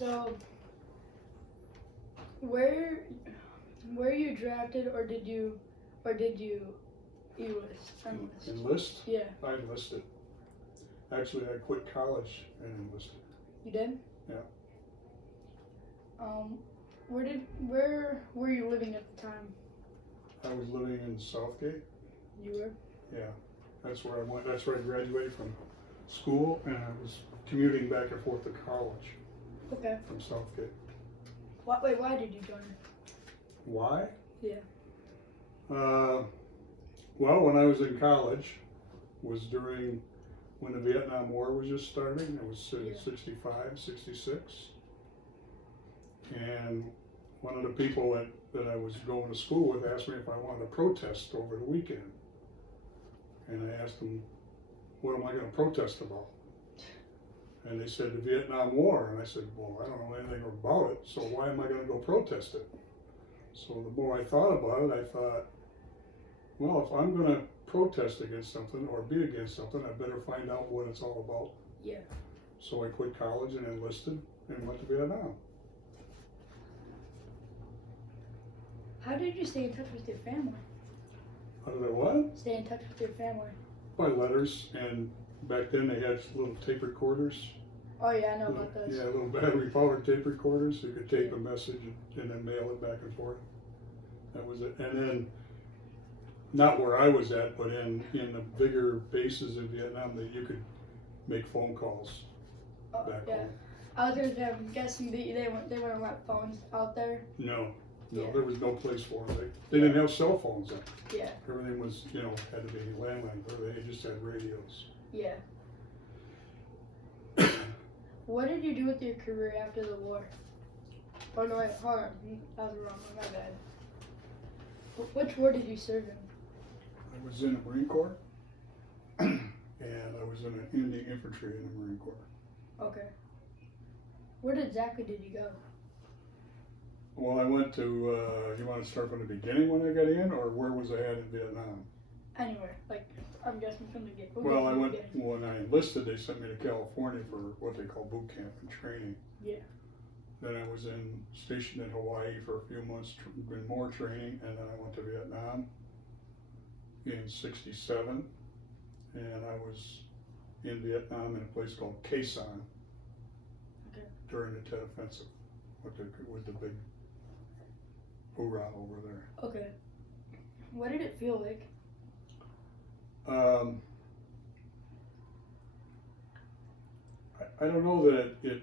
So, where were you drafted, or did you enlist? Enlist? Yeah, I enlisted. Actually, I quit college and enlisted. you did. Yeah. Where were you living at the time? I was living in Southgate. You were. Yeah. That's where I went. That's where I graduated from school, and I was commuting back and forth to college Okay. from Southgate. Why did you join? Why? Yeah. Well, when I was in college, was during when the Vietnam War was just starting. It was in Yeah. 65, 66. And one of the people that I was going to school with asked me if I wanted to protest over the weekend. And I asked them, what am I going to protest about? And they said, the Vietnam War. And I said, well, I don't know anything about it, so why am I going to go protest it? So the more I thought about it, I thought, well, if I'm going to protest against something or be against something, I better find out what it's all about. Yeah. So I quit college and enlisted and went to Vietnam. How did you stay in touch with your family? How did I what? Stay in touch with your family. By letters, and back then they had little tape recorders. Oh yeah, I know about those. Yeah, little battery-powered tape recorders. You could tape a message and then mail it back and forth. That was it. And then, not where I was at, but in the bigger bases in Vietnam, that you could make phone calls back Yeah. home. I was gonna say, I'm guessing they wouldn't let phones out there. No, Yeah. there was no place for them. They didn't have cell phones then. Yeah. Everything was, had to be landline, or they just had radios. Yeah. What did you do with your career after the war? Oh no, wait, hold on. That was wrong. My bad. Which war did you serve in? I was in the Marine Corps, and I was in the Indian Infantry in the Marine Corps. Okay. Where exactly did you go? Well, I went to, you want to start from the beginning when I got in, or where was I at in Vietnam? Anywhere. Like, I'm guessing from the beginning. Well, when I enlisted, they sent me to California for what they call boot camp and training. Yeah. Then I was stationed in Hawaii for a few months, in more training, and then I went to Vietnam in '67, and I was in Vietnam in a place called Khe Sanh. Okay. During the Tet Offensive, with the big hoorah over there. Okay. What did it feel like? I don't know that it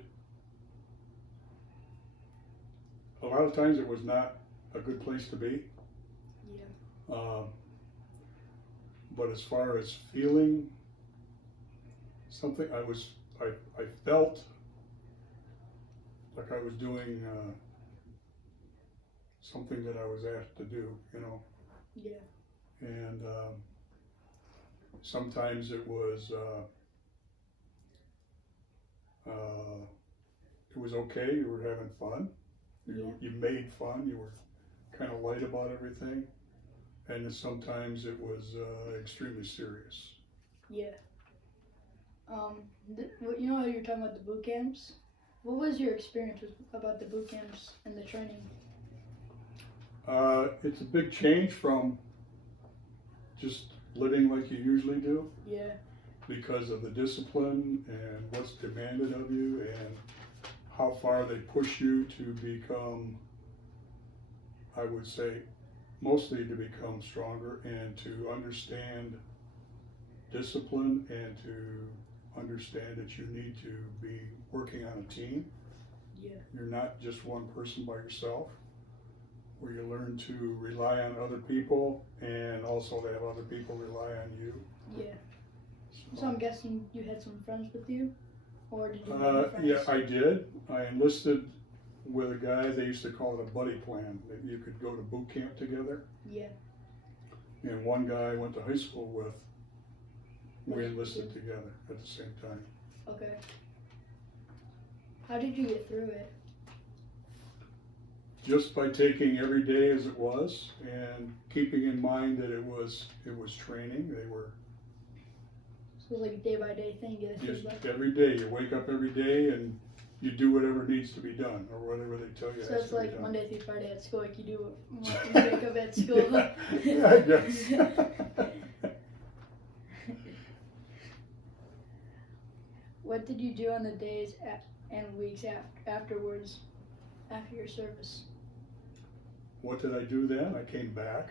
a lot of times it was not a good place to be. Yeah. But as far as feeling something, I felt like I was doing something that I was asked to do, Yeah. and sometimes it was okay. You were having fun. You made fun. You were kind of light about everything, and sometimes it was extremely serious. Yeah. You know how you're talking about the boot camps? What was your experience about the boot camps and the training? It's a big change from just living like you usually do. Yeah. Because of the discipline and what's demanded of you and how far they push you to become, I would say, mostly to become stronger and to understand discipline and to understand that you need to be working on a team. Yeah. You're not just one person by yourself, where you learn to rely on other people and also to have other people rely on you. Yeah. So I'm guessing you had some friends with you, or did you have any friends? Yeah, I did. I enlisted with a guy, they used to call it a buddy plan, that you could go to boot camp together. Yeah. And one guy I went to high school with, we enlisted together at the same time. Okay. How did you get through it? Just by taking every day as it was and keeping in mind that it was training. They were So it was like a day by day thing. Get a just feedback. every day. You wake up every day and you do whatever needs to be done, or whatever they tell you So has it's to be like done. Monday through Friday at school, like you do what you think of at school. Yeah, I guess. What did you do on the days and weeks afterwards, after your service? What did I do then? I came back.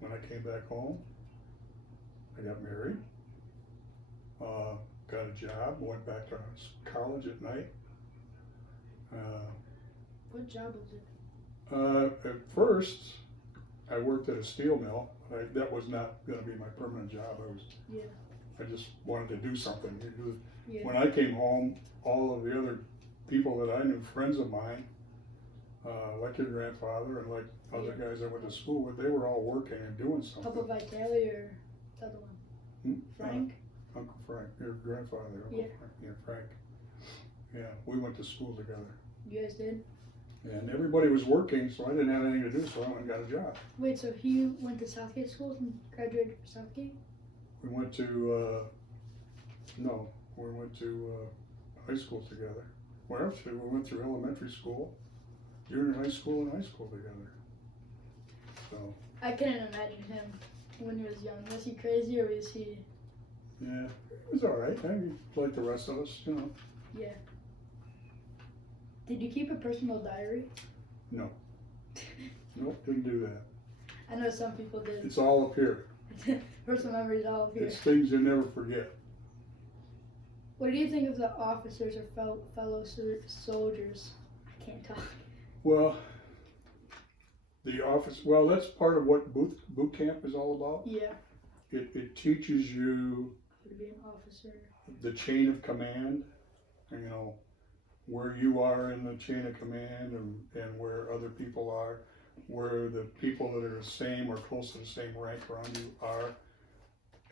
When I came back home, I got married, got a job, went back to college at night. What job was it? At first, I worked at a steel mill. That was not going to be my permanent job. Yeah. I just wanted to do something. Yeah. When I came home, all of the other people that I knew, friends of mine, like your grandfather and like other guys I went to school with, they were all working and doing something. Papa Vitale or the other one? Frank? Uncle Frank, your grandfather, Uncle Yeah. Frank. Yeah, Frank. Yeah, we went to school together. You guys did? And everybody was working, so I didn't have anything to do, so I went and got a job. Wait, so he went to Southgate School and graduated from Southgate? We went to, we went to high school together. Well, actually, we went through elementary school, junior high school, and high school together. So, I couldn't imagine him when he was young. Was he crazy or was he? yeah, it was all right. I mean, like the rest of us, you know. Yeah. Did you keep a personal diary? No. Nope, didn't do that. I know some people did. It's all up here. Personal memories all up here. It's things you never forget. What do you think of the officers or fellow soldiers? I can't talk. Well, that's part of what boot camp is all about. Yeah. It teaches you To be an officer. the chain of command, you know, where you are in the chain of command and where other people are, where the people that are the same or close to the same rank around you are,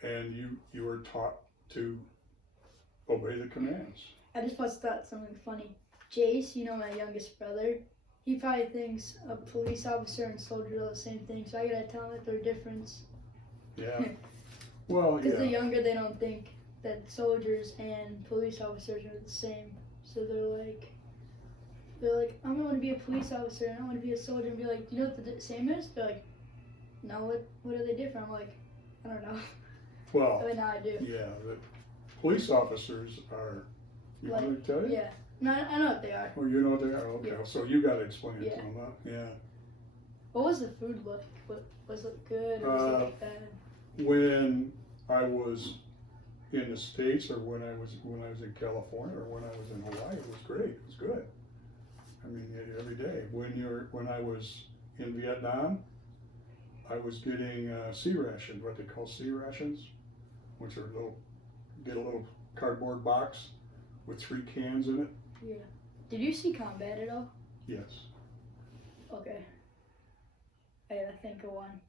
and you are taught to obey the commands. I just thought something funny. Jace, you know my youngest brother, he probably thinks a police officer and soldier are the same thing, so I gotta tell him that they're different. Yeah. Well, Because the yeah. younger they don't think that soldiers and police officers are the same. So they're like, I want to be a police officer and I want to be a soldier, and be like, you know what the same is? They're like, no, what are they different? I'm like, I don't know. Well, But now I do. yeah, the police officers are, you want me to tell you? Yeah. No, I know what they are. Oh, you know what they are? Okay, Yeah. so you gotta explain it Yeah. to them, huh? Yeah. What was the food like? Was it good or was it like bad? When I was in the States, or when I was in California, or when I was in Hawaii, it was great. It was good. I mean, every day. When I was in Vietnam, I was getting sea rations, what they call sea rations, which are get a little cardboard box with 3 cans in it. Yeah. Did you see combat at all? Yes. Okay. I gotta think of one.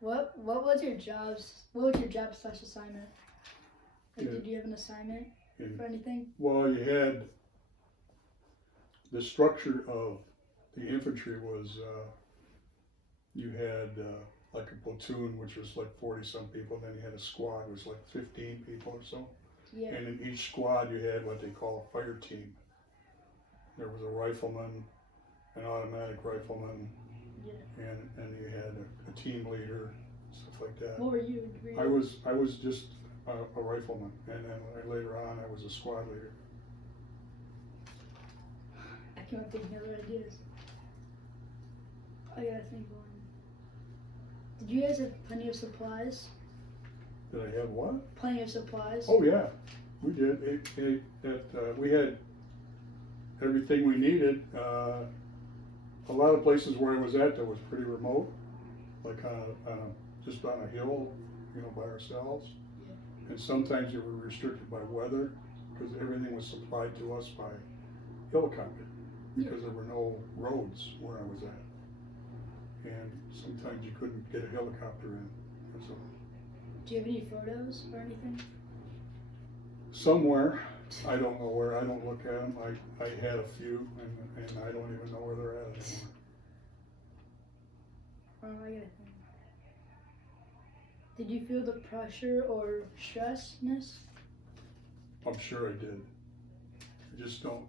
What was your job / assignment? Like, Yeah. did you have an assignment And, for anything? well, you had the structure of the infantry was you had like a platoon, which was like 40-some people. Then you had a squad, which was like 15 people or so. Yeah. And in each squad, you had what they call a fire team. There was a rifleman, an automatic rifleman, Yeah. and you had a team leader, stuff like that. What were you? I was just a rifleman, and then later on, I was a squad leader. I can't think of other ideas. I gotta think of one. Did you guys have plenty of supplies? Did I have what? Plenty of supplies? Oh yeah, we did. We had everything we needed. A lot of places where I was at that was pretty remote, like just on a hill, you know, by ourselves. Yeah. And sometimes you were restricted by weather because everything was supplied to us by helicopter because there were no roads where I was at. And sometimes you couldn't get a helicopter in. So Do you have any photos or anything? somewhere, I don't know where, I don't look at them. I had a few and I don't even know where they're at anymore. I gotta think. Did you feel the pressure or stressness? I'm sure I did. I just don't,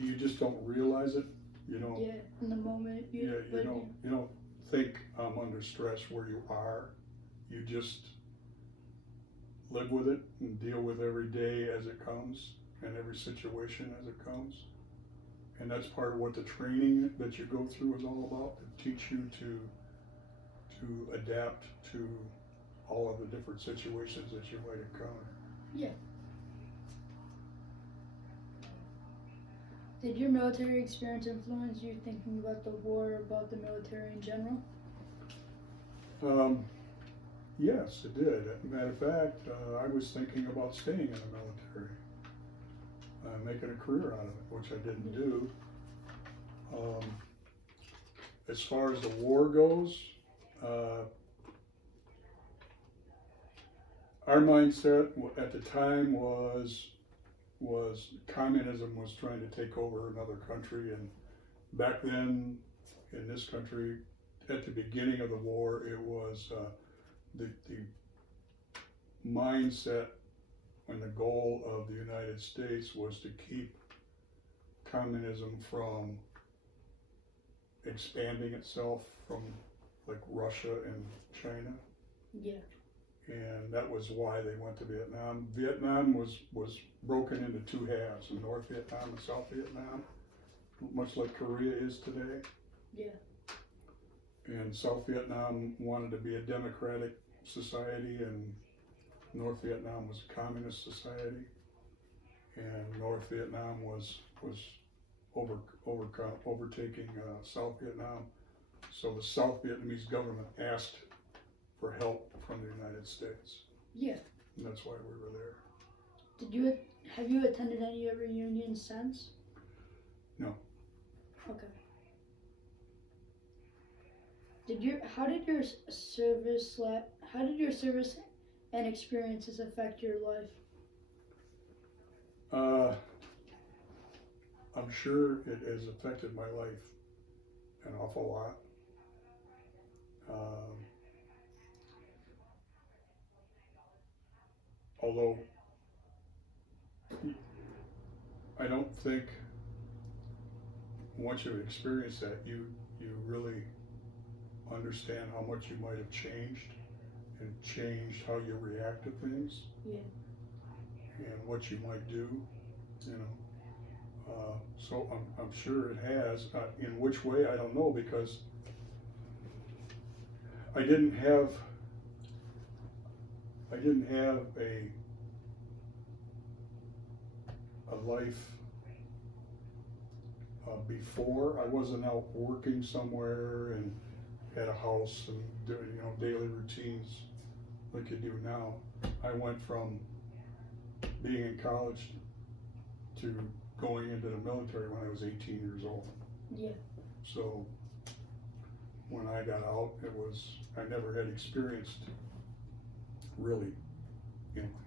you just don't realize it. You don't. Yeah, in the moment. You don't think I'm under stress where you are. You just live with it and deal with every day as it comes and every situation as it comes. And that's part of what the training that you go through is all about, to teach you to adapt to all of the different situations that you might encounter. Yeah. Did your military experience influence you thinking about the war, about the military in general? Yes, it did. As a matter of fact, I was thinking about staying in the military, making a career out of it, which I didn't do. As far as the war goes, our mindset at the time was communism was trying to take over another country, and back then in this country, at the beginning of the war, it was the mindset and the goal of the United States was to keep communism from expanding itself from like Russia and China. Yeah. And that was why they went to Vietnam. Vietnam was broken into two halves, North Vietnam and South Vietnam, much like Korea is today. Yeah. And South Vietnam wanted to be a democratic society, and North Vietnam was a communist society. And North Vietnam was overtaking South Vietnam. So the South Vietnamese government asked for help from the United States. Yeah. And that's why we were there. Have you attended any reunions since? No. Okay. How did your service and experiences affect your life? I'm sure it has affected my life an awful lot. Although I don't think once you've experienced that, you really understand how much you might have changed and changed how you react to things. Yeah. And what you might do, you know. So I'm sure it has. In which way, I don't know, because I didn't have a life before. I wasn't out working somewhere and had a house and doing daily routines like you do now. I went from being in college to going into the military when I was 18 years old. Yeah. So when I got out, I never had experienced really,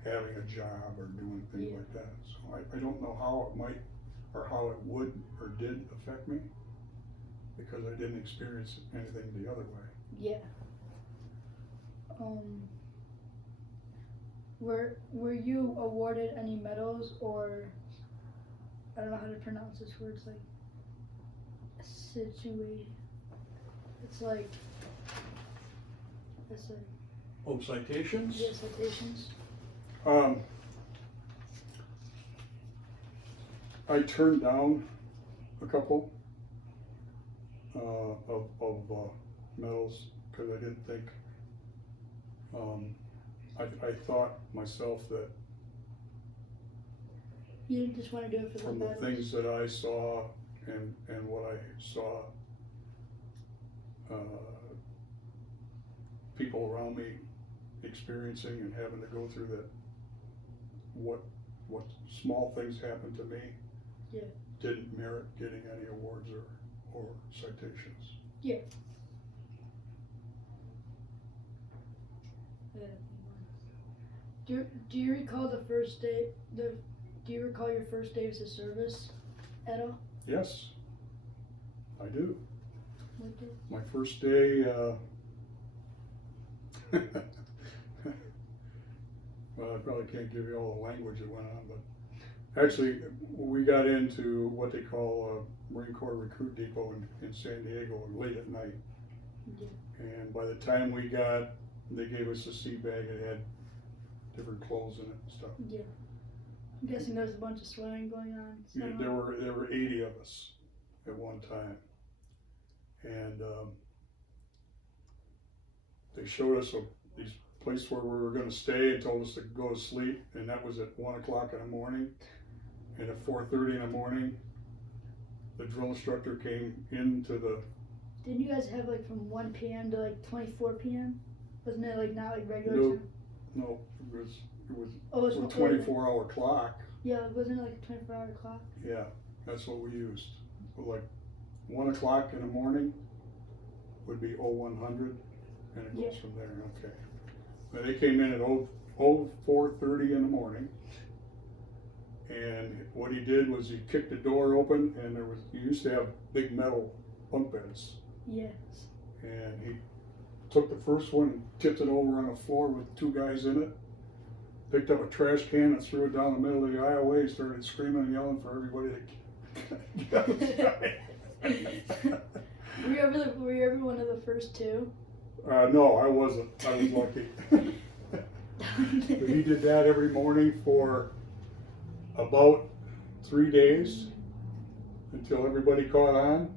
having a job or doing things like that. So I don't know how it might, or how it would or did affect me, because I didn't experience anything the other way. Yeah. Were you awarded any medals, or I don't know how to pronounce this word? It's like Oh, citations? Yeah, citations. I turned down a couple of medals because I didn't think, I thought myself that You didn't just want to do it for from the the medals? things that I saw and what I saw people around me experiencing and having to go through, that what small things happened to me didn't merit getting any awards or citations. Yeah. Do you recall the first day? Do you recall your first day of the service at all? Yes, I do. What day? My first day, well, I probably can't give you all the language that went on, but Actually, we got into what they call Marine Corps Recruit Depot in San Diego late at night. Yeah. And by the time they gave us a sea bag, it had different clothes in it and stuff. Yeah. I'm guessing there's a bunch of swearing going on. Yeah, there were 80 of us at one time. And they showed us these place where we were going to stay and told us to go to sleep, and that was at 1 o'clock in the morning. And at 4:30 in the morning, the drill instructor came into the. Didn't you guys have like from 1 p.m. to like 24 p.m.? Wasn't it like not like regular No, time? no, it was Oh, it a was 24-hour clock. Yeah, wasn't it like a 24-hour clock? Yeah, that's what we used. But like 1 o'clock in the morning would be 0100, and it goes from there. Okay. But they came in at 4:30 in the morning. And what he did was he kicked the door open, and you used to have big metal bunk beds. Yes. And he took the first one and tipped it over on the floor with 2 guys in it, picked up a trash can and threw it down the middle of the aisleway and started screaming and yelling for everybody to get outside. Were you ever one of the first 2? No, I wasn't. I was lucky. But he did that every morning for about 3 days until everybody caught on,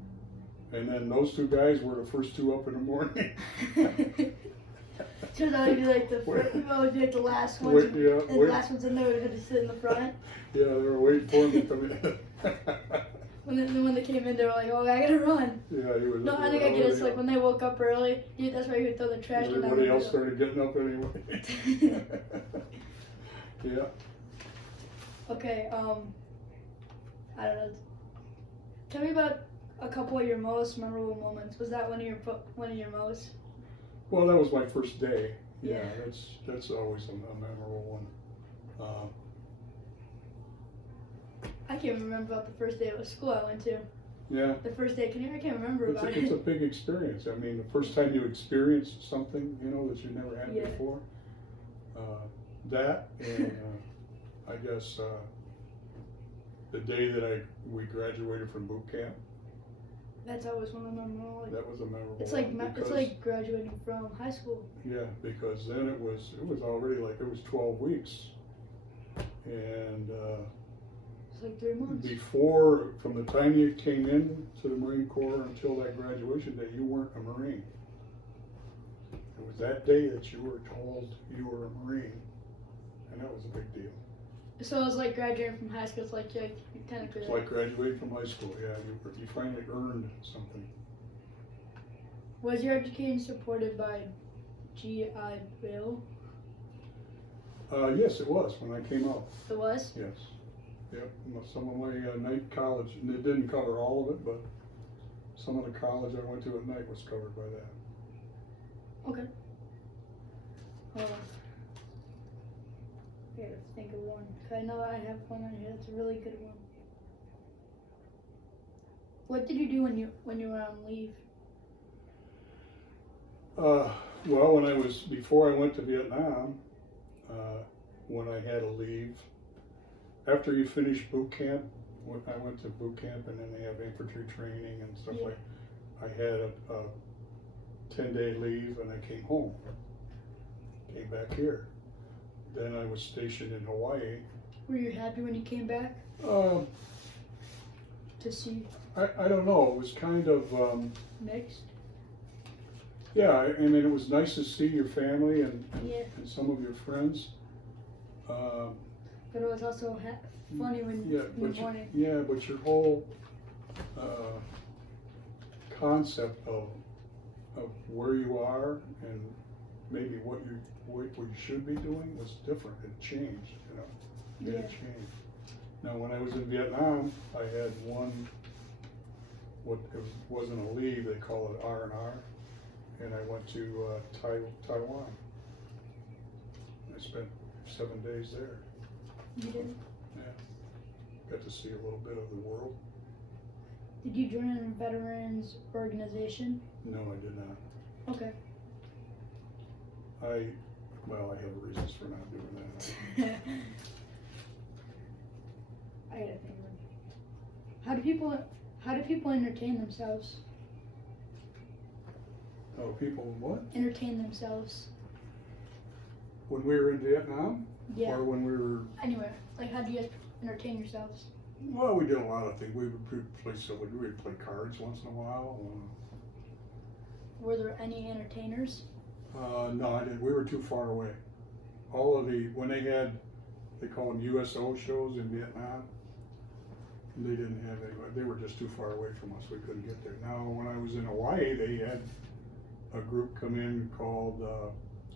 and then those 2 guys were the first 2 up in the morning. So that would be like the first, would be like the last ones, and the last ones in there would have to sit in the front. Yeah, they were waiting for him to come in. When they came in, they were like, "Oh, I gotta run." Yeah, he was. No, I think I get it. It's like when they woke up early, that's why you would throw the trash can. Everybody else started getting up anyway. Yeah. Okay, I don't know. Tell me about a couple of your most memorable moments. Was that one of your most? Well, that was my first day. Yeah, Yeah. that's always a memorable one. I can't remember about the first day of school I went to. Yeah. The first day, I can't remember about It's it. a big experience. I mean, the first time you experience something, that you never had before. That and I guess the day that we graduated from boot camp. That's always one of the memorable. That was a memorable. It's like graduating from high school. Yeah, because then it was already like it was 12 weeks, and it's like 3 months. Before, from the time you came in to the Marine Corps until that graduation day, you weren't a Marine. It was that day that you were told you were a Marine, and that was a big deal. So it was like graduating from high school. It's like you technically. It's like graduating from high school. Yeah, you finally earned something. Was your education supported by GI Bill? Yes, it was when I came out. It was? Yes. Yep. Some of my night college, and it didn't cover all of it, but some of the college I went to at night was covered by that. Okay. Hold on. I gotta think of one. 'Cause I know I have one on here. That's a really good one. What did you do when you were on leave? Well, before I went to Vietnam, when I had to leave, after you finish boot camp, I went to boot camp, and then they have infantry training and stuff like. I had a 10-day leave, and I came home. Came back here. Then I was stationed in Hawaii. Were you happy when you came back? To see. I don't know. It was kind of. Mixed? Yeah, I mean, it was nice to see your family and some of your friends. But it was also funny when in the morning. But your whole concept of where you are and maybe what you should be doing was different. It changed, It changed. Now, when I was in Vietnam, I had wasn't a leave, they call it R&R, and I went to Taiwan. I spent 7 days there. You did? Yeah. Got to see a little bit of the world. Did you join a veterans organization? No, I did not. Okay. I have reasons for not doing that. I gotta think of it. How do people entertain themselves? Oh, people what? Entertain themselves. When we were in Vietnam? Yeah. Or when we were, Anywhere. Like, how do you guys entertain yourselves? well, we did a lot of things. We would play silly, we would play cards once in a while. Were there any entertainers? No, I didn't. We were too far away. When they had, they call them USO shows in Vietnam, they didn't have any, they were just too far away from us. We couldn't get there. Now, when I was in Hawaii, they had a group come in called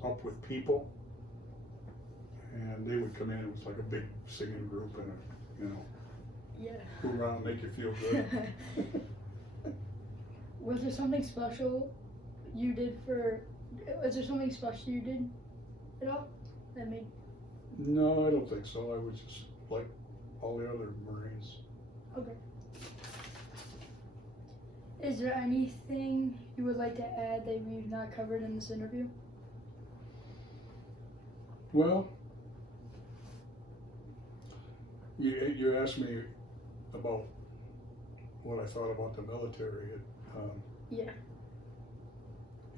Up With People. And they would come in, it was like a big singing group and Yeah. go around and make you feel good. Was there something special you did was there something special you did at all that made? No, I don't think so. I was just like all the other Marines. Okay. Is there anything you would like to add that we've not covered in this interview? Well, you asked me about what I thought about the military. Yeah.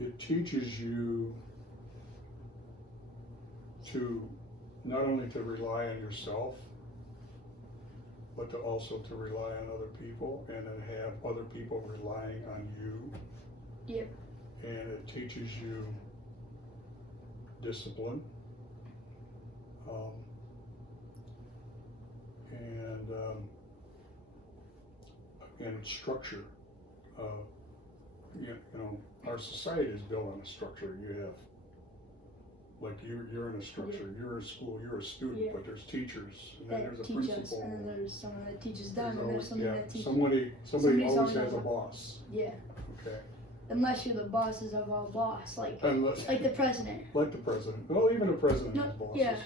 It teaches you to not only to rely on yourself, but to also to rely on other people and then have other people relying on you. Yep. And it teaches you discipline. And structure. Our society is built on a structure. You have, like you're in a structure. Yeah. You're in school. You're a student, Yeah. but there's teachers, and then That there's a teach principal. us, and then there's someone that teaches them, There's and always- there's someone that teaches. somebody somebody's always always has a on- boss. Yeah. Okay. Unless you're the bosses of our boss, like Unless, the president. like the president. Well, even the president No, has bosses. yeah.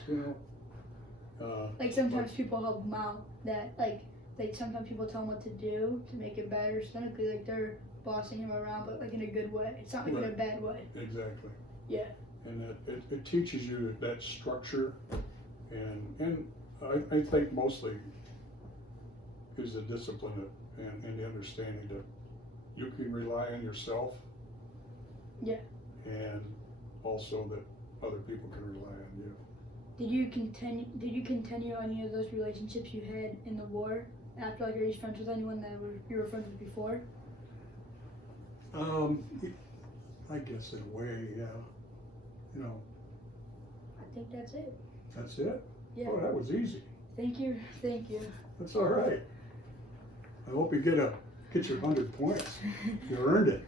Like Sometimes people help them out. That sometimes people tell them what to do to make it better. So technically, they're bossing him around, but in a good way. It's not in a Right. bad way. Exactly. Yeah. And it teaches you that structure, and I think mostly is the discipline and the understanding that you can rely on yourself. Yeah. And also that other people can rely on you. Did you continue any of those relationships you had in the war after? Are you friends with anyone that you were friends with before? I guess in a way, yeah. I think that's it. That's it? Yeah. Oh, that was easy. Thank you. Thank you. That's all right. I hope you get your 100 points. You earned it.